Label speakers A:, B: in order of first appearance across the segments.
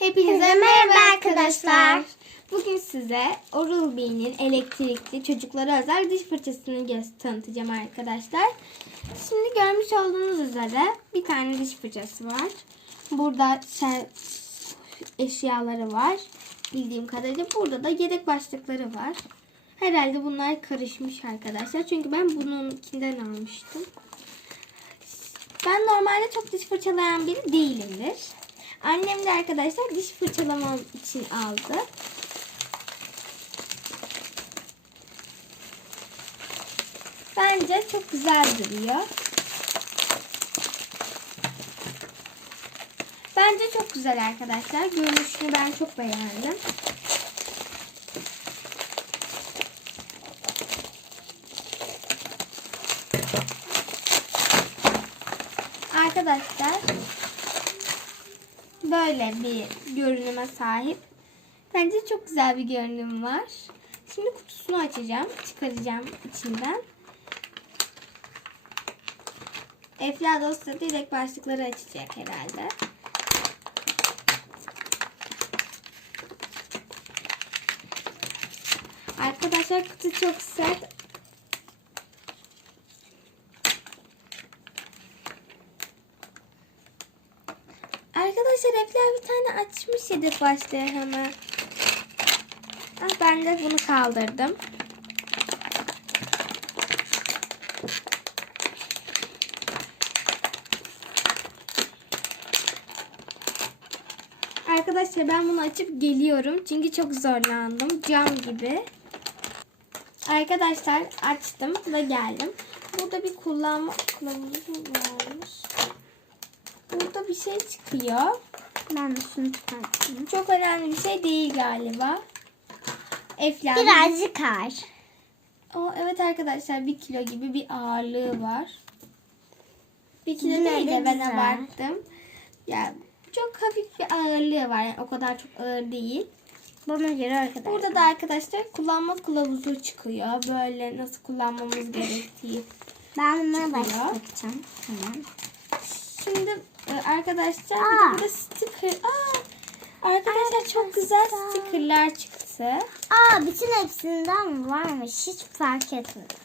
A: Hepinize merhaba arkadaşlar. Bugün size Oral-B'nin elektrikli çocuklara özel diş fırçasını tanıtacağım arkadaşlar. Şimdi görmüş olduğunuz üzere bir tane diş fırçası var. Burada şey, eşyaları var. Bildiğim kadarıyla burada da yedek başlıkları var. Herhalde bunlar karışmış arkadaşlar. Çünkü ben bununkinden almıştım. Ben normalde çok diş fırçalayan biri değilimdir. Annem de arkadaşlar diş fırçalamam için aldı. Bence çok güzel duruyor. Bence çok güzel arkadaşlar. Görünüşünü ben çok beğendim. Arkadaşlar böyle bir görünüme sahip. Bence çok güzel bir görünüm var. Şimdi kutusunu açacağım. Çıkaracağım içinden. Efla dosya direkt başlıkları açacak herhalde. Arkadaşlar kutu çok sert. Arkadaşlar bir tane açmış yedek başlığı. Ah, ben de bunu kaldırdım. Arkadaşlar ben bunu açıp geliyorum. Çünkü çok zorlandım. Cam gibi. Arkadaşlar açtım ve geldim. Burada bir kullanma kılavuzu varmış. Burada bir şey çıkıyor.
B: Ben de şunu çıkartayım.
A: Çok önemli bir şey değil galiba. Efla.
B: Birazcık ağır.
A: O, evet arkadaşlar bir kilo gibi bir ağırlığı var. Bir kilo
B: Yine
A: değil
B: de
A: ben
B: güzel.
A: abarttım. Ya çok hafif bir ağırlığı var. Yani o kadar çok ağır değil.
B: Bana göre arkadaşlar.
A: Burada da arkadaşlar kullanma kılavuzu çıkıyor. Böyle nasıl kullanmamız gerektiği.
B: ben
A: çıkıyor.
B: başlayacağım. Tamam.
A: Şimdi e, arkadaşlar bir
B: Aa.
A: de burada sticker. Aa, arkadaşlar çok güzel
B: Arkadaşlar.
A: stickerlar çıktı.
B: Aa bütün hepsinden varmış. Hiç fark etmedim.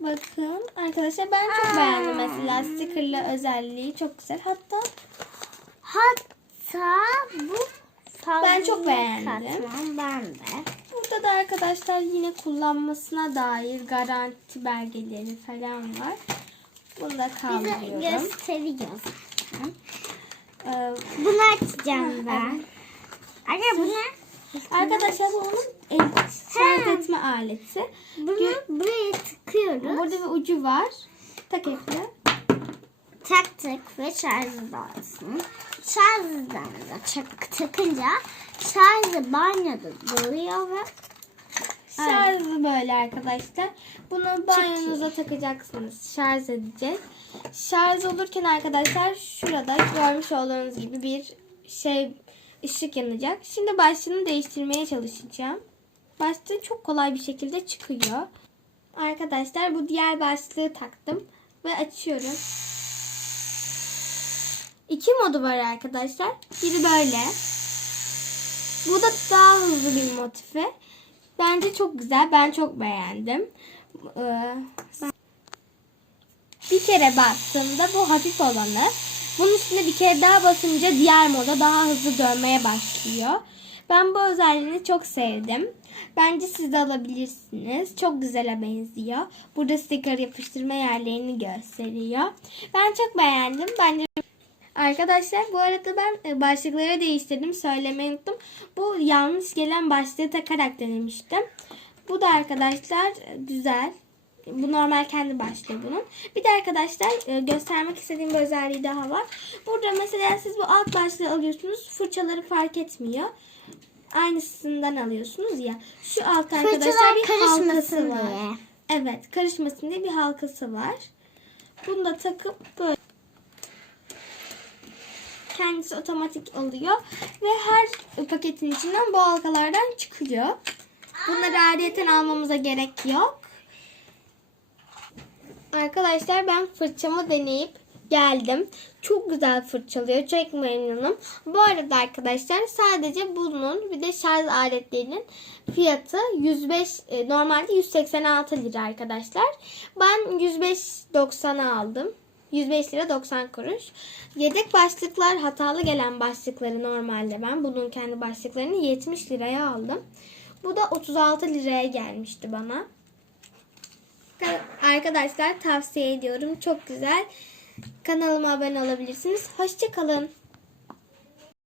A: Bakın arkadaşlar ben çok
B: Aa.
A: beğendim mesela stickerlı özelliği çok güzel. Hatta
B: Hatta bu
A: Ben çok beğendim.
B: katman ben de.
A: burada da arkadaşlar yine kullanmasına dair garanti belgeleri falan var. Bunu da
B: Bize
A: kaldırıyorum.
B: gösteriyor zaten.
A: Ee,
B: Bunu açacağım ben. Anne bu ne?
A: arkadaşlar bu onun el şarj etme aleti.
B: Bunu
A: Gö-
B: buraya tıkıyoruz.
A: Burada bir ucu var. Tak Efle.
B: taktık ve şarjı bağlasın. Şarjdan da çak, takınca şarjı banyoda duruyor ve
A: Şarjı böyle arkadaşlar. Bunu banyonuza takacaksınız. Şarj edecek. Şarj olurken arkadaşlar şurada görmüş olduğunuz gibi bir şey ışık yanacak. Şimdi başlığını değiştirmeye çalışacağım. Başlığı çok kolay bir şekilde çıkıyor. Arkadaşlar bu diğer başlığı taktım ve açıyorum. İki modu var arkadaşlar. Biri böyle. Bu da daha hızlı bir motifi. Bence çok güzel. Ben çok beğendim. Ee, bir kere bastığımda bu hafif olanı. Bunun üstüne bir kere daha basınca diğer moda daha hızlı dönmeye başlıyor. Ben bu özelliğini çok sevdim. Bence siz de alabilirsiniz. Çok güzele benziyor. Burada sticker yapıştırma yerlerini gösteriyor. Ben çok beğendim. Bence Arkadaşlar bu arada ben e, başlıkları değiştirdim. Söylemeyi unuttum. Bu yanlış gelen başlığı takarak denemiştim. Bu da arkadaşlar e, güzel. Bu normal kendi başlığı bunun. Bir de arkadaşlar e, göstermek istediğim bir özelliği daha var. Burada mesela siz bu alt başlığı alıyorsunuz. Fırçaları fark etmiyor. Aynısından alıyorsunuz ya. Şu alt arkadaşlar
B: fırçalar
A: bir halkası
B: karışmasın
A: var.
B: diye.
A: Evet karışmasın diye bir halkası var. Bunu da takıp böyle kendisi otomatik oluyor ve her paketin içinden bu halkalardan çıkıyor. Bunları ayrıyeten almamıza gerek yok. Arkadaşlar ben fırçamı deneyip geldim. Çok güzel fırçalıyor. Çok memnunum. Bu arada arkadaşlar sadece bunun bir de şarj aletlerinin fiyatı 105 e, normalde 186 lira arkadaşlar. Ben 105.90'a aldım. 105 lira 90 kuruş. Yedek başlıklar hatalı gelen başlıkları normalde ben bunun kendi başlıklarını 70 liraya aldım. Bu da 36 liraya gelmişti bana. Arkadaşlar tavsiye ediyorum. Çok güzel. Kanalıma abone olabilirsiniz. Hoşçakalın.